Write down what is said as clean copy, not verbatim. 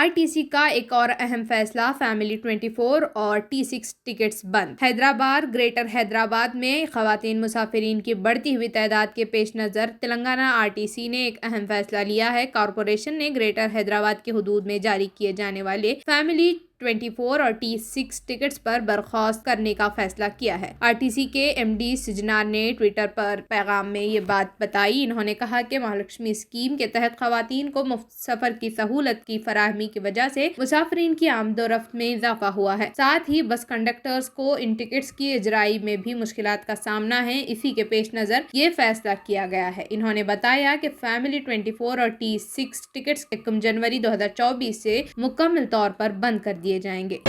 RTC का एक और अहम फैसला, फैमिली 24 और T6 टिकट्स बंद। हैदराबाद, ग्रेटर हैदराबाद में खवातीन मुसाफिरीन की बढ़ती हुई तादाद के पेश नज़र तेलंगाना आरटीसी ने एक अहम फैसला लिया है। कॉरपोरेशन ने ग्रेटर हैदराबाद के हुदूद में जारी किए जाने वाले फैमिली 24 और T6 टिकट्स पर बर्खास्त करने का फैसला किया है। आरटीसी के एमडी सिजनार ने ट्विटर पर पैगाम में ये बात बताई। इन्होंने कहा कि महालक्ष्मी स्कीम के तहत खवातीन को मुफ्त सफर की सहूलत की फराहमी की वजह से मुसाफिरीन की आमदोरफ्त में इजाफा हुआ है। साथ ही बस कंडक्टर्स को इन टिकट्स की इजराई में भी मुश्किलात का सामना है। इसी के पेश नजर ये फैसला किया गया है। इन्होंने बताया कि फैमिली 24 और T6 टिकट्स 1 जनवरी 2024 से मुकम्मल तौर पर बंद कर दिए जाएंगे।